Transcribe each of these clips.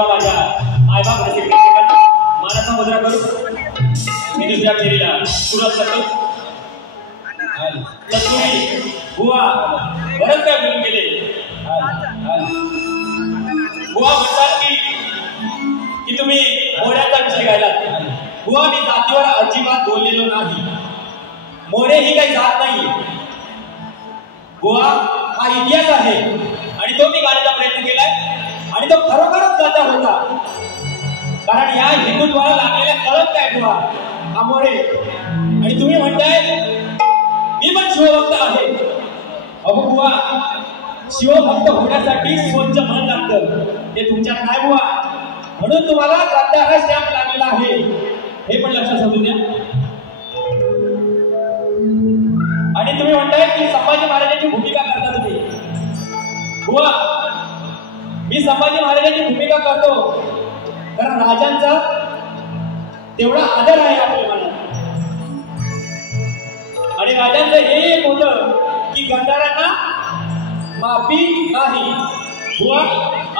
बुवा माझ्या मायबाप असे प्रेक्षकांना मानाचा मुद्रा करू मी दुसऱ्या फेरीला सुरुवात करतो. तुम्ही बुवा बरंच काय बोलून गेले. बुवा म्हणतात की तुम्ही मोऱ्याचा विषय घ्यायलात. बुवा मी जातीवर अजिबात बोललेलो नाही. मोरे ही काही जात नाही बुवा, हा इतिहास आहे आणि तो मी गाण्याचा प्रयत्न केलाय आणि तो खरोखरच जाता होता. कारण या हिंदुत्वाला लागलेल्या कळत काय बुवा हा मोरे. आणि तुम्ही म्हणताय मी पण शिवभक्त आहे. अहो बुवा, शिवभक्त होण्यासाठी स्वच्छ मन लागतं, ते तुमच्यात नाही बुवा. म्हणून तुम्हाला गद्दार स्टॅम्प लागलेला आहे, हे पण लक्षात समजून द्या. आणि तुम्ही म्हणताय की संभाजी महाराजांची भूमिका करता तुम्ही. बुवा, मी संभाजी महाराजांची भूमिका करतो कारण राजांचा तेवढा आदर आहे आपल्या मनात. आणि राजांचं हे एक होतं की गद्दारांना माफी नाही. बुवा,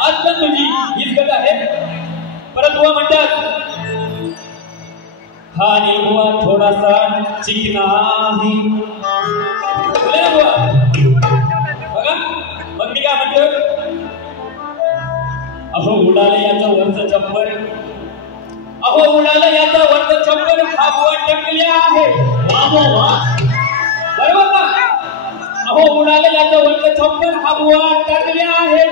आज पण तुझी हीच गत आहे. परत बुवा म्हणतात हा आणि बुवा थोडासा चिकना आहे. बोले ना बुवा, बघा मग मी काय म्हणतो. अहो उडाले याचं वरचं चप्पल, अहो उडाले याचं वरचं चप्पल, हा बुवा टकल्या आहे. बरोबर ना? अहो उडाले याचं वरचं चप्पल, हा बुवा टकल्या आहे.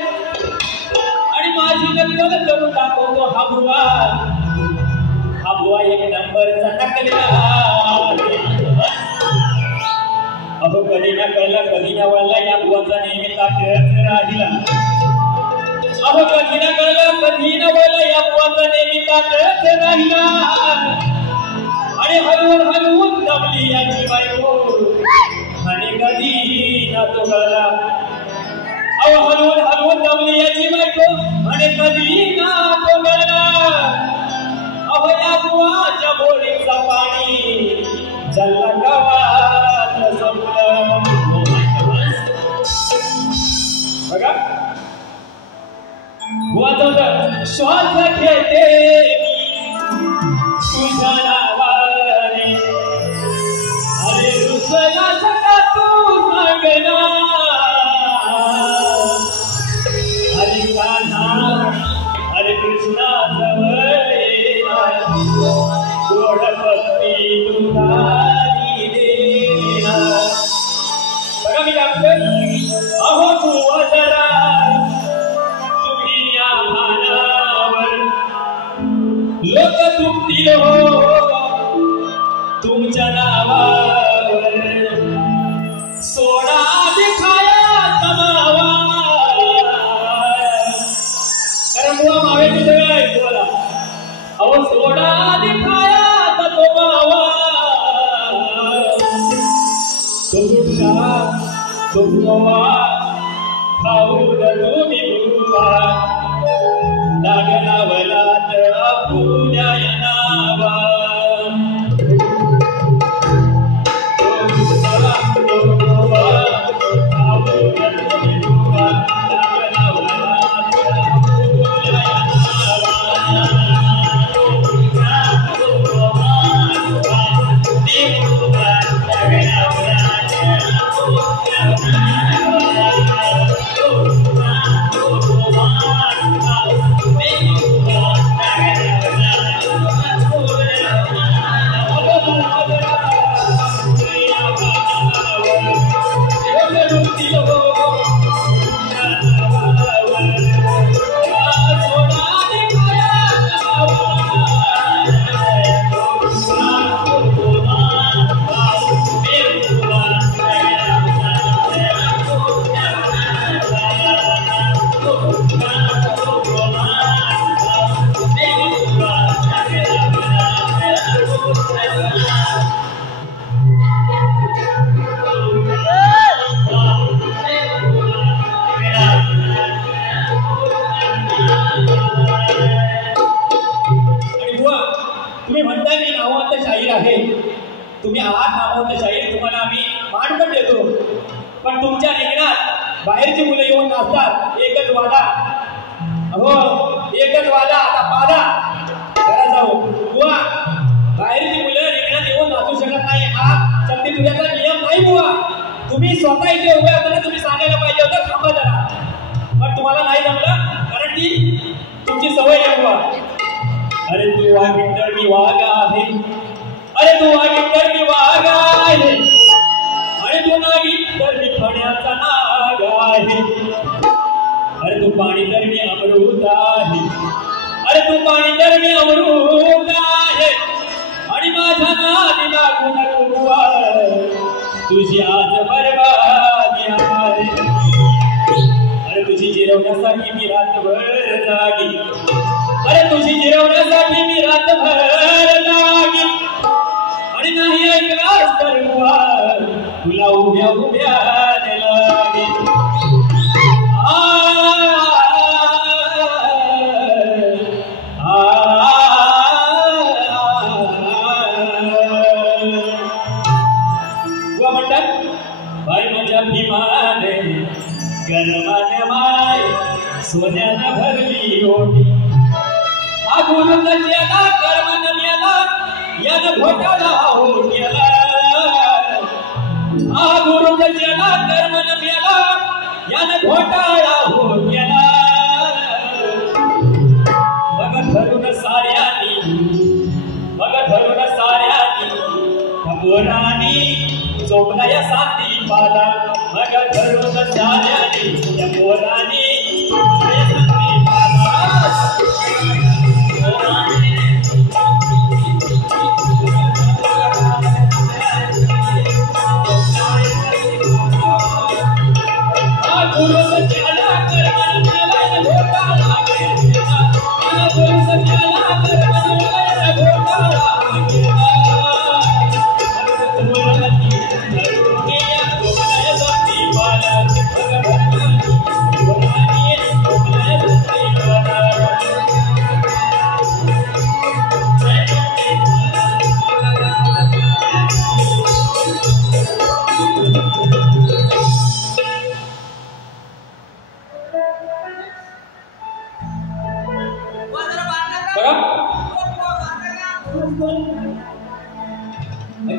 आणि माझी नक्कल करून दाखवतो हा बुवा. हा बुवा एक नंबरचा टकल्या. अहो कधी ना कळला कधी ना वळला या बुवाचा नेहमी ताकद राहिला. अहो कधी ना कळलं कधी ना वळला या बुवाचा नेहमी ताकद राहिला. आणि हलवून हलवून दमली याची बायको आणि कधी ना तो कळला. अहो हलवून हलवून दमली याची बायको आणि कधी ना तो कळला. अहो या बुवाच्या बोरीचं पाणी जल्ला गावात संपलं. बघा बुवाचं होतं श्वास घेते तुझ्या नावाने. अरे रुसला सका तू सांगना. अरे कान्हा अरे कृष्णा जवळ गोड भक्ती तुझी देना. बघा मी काय अहो बुवा जरा तुम्ही या भानावर लोक तुमतील हो तुमच्या नावावर. सोडा दिखाया तमावा. कारण बुवा मावेची सगळं आहे तुम्हाला. अहो सोडा दिखाया तो मावा. तो गुटखा तो बुवा खाऊन तुम्ही बुवा. लागलावला तळा पूजा नावा. तुम्ही आहात नामवंत शाहीर, तुम्हाला आम्ही मान पण देतो. पण तुमच्या रिंगणात बाहेरची मुलं येऊन नाचतात एकच वादा. अहो एकच वादा आता पादा घरा जाऊ बुवा बाहेरची मुलं रिंगणात येऊन नाचू शकत नाही हा शक्ती तुझ्याचा नियम नाही बुवा तुम्ही स्वतः इथे उभे असताना तुम्ही सांगायला पाहिजे होतं थांबा जरा पण तुम्हाला नाही जमलं कारण ती तुमची सवय आहे बुवा अरे तू वाघीण तर मी वाघ आहे अरे तू वाघीण तर मी वाघ आहे अरे तू नागिन तर मी फण्याचा नाग आहे अरे तू पाणी तर मी अमृत आहे अरे तू पाणी तर मी अमृत आहे आणि माझ्या नादी लागू नको बुवा तुझी आज बरबादी आहे अरे तुझी जिरवण्यासाठी मी रातभर जागी अरे तुझी जिरवण्यासाठी मी रातभर जागी आणि नाही ऐकलास तर बुवा तुला उभ्या उभ्या लागे गरमाने माय सोन्यानं भरली ओटी हा गुरुचा ज्याला कर्मन मेला यानं घोटाळा हो केला हा गुरुचा ज्याला कर्मन मेला यानं घोटाळा हो केला बघ धरून साऱ्यानी पोरानी चोपला या साथी पाला मग धरून साऱ्यानी त्या पोरानी चोपला या साथी पाला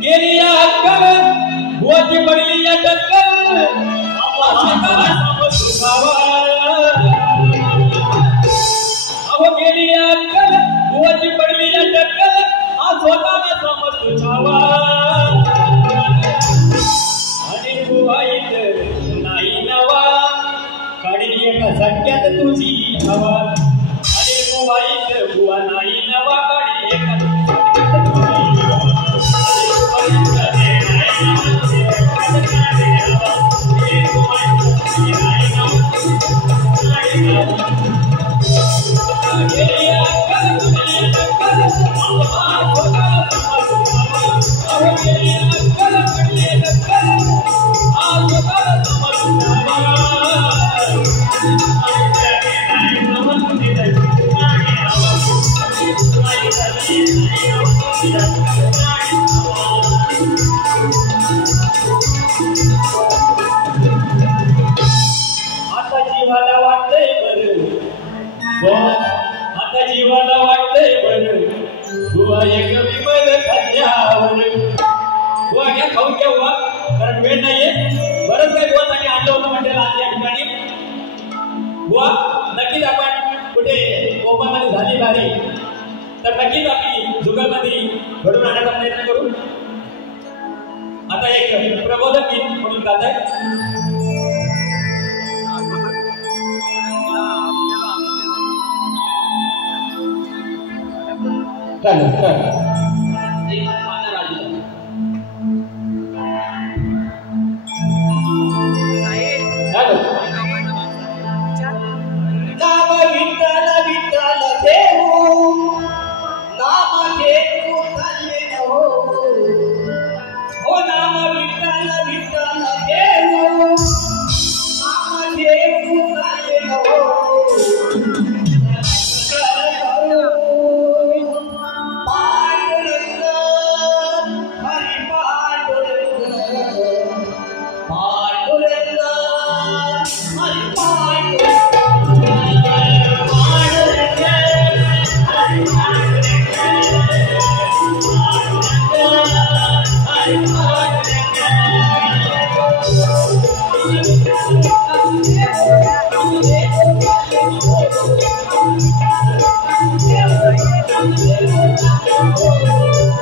गेली या अक्कल बुवाची पडली या टक्कल अहो गेली या अक्कल बुवाची पडली या टक्कल हा स्वतःला समज तुझावा आणि बुवा इथं नाही नवा काढली एका झटक्यात तुझी हवा आणि बुवा इथं बुवा नाही नवा काढली एका आता जीवाला वाटतंय बरं बुवा एक विमल खाद्यावर बुवा घ्या खाऊन घ्या बुवा कारण वेळ नाहीये बरंच काही दिवसांनी आणलं होतं म्हणजे आज या ठिकाणी बुवा नक्कीच आपण कुठे कोकणामध्ये झाली भारी तर नक्कीच आपली जुगलमध्ये घडून आणण्याचा प्रयत्न करू आता एक प्रबोधक गीत म्हणून गात आहे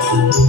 आहे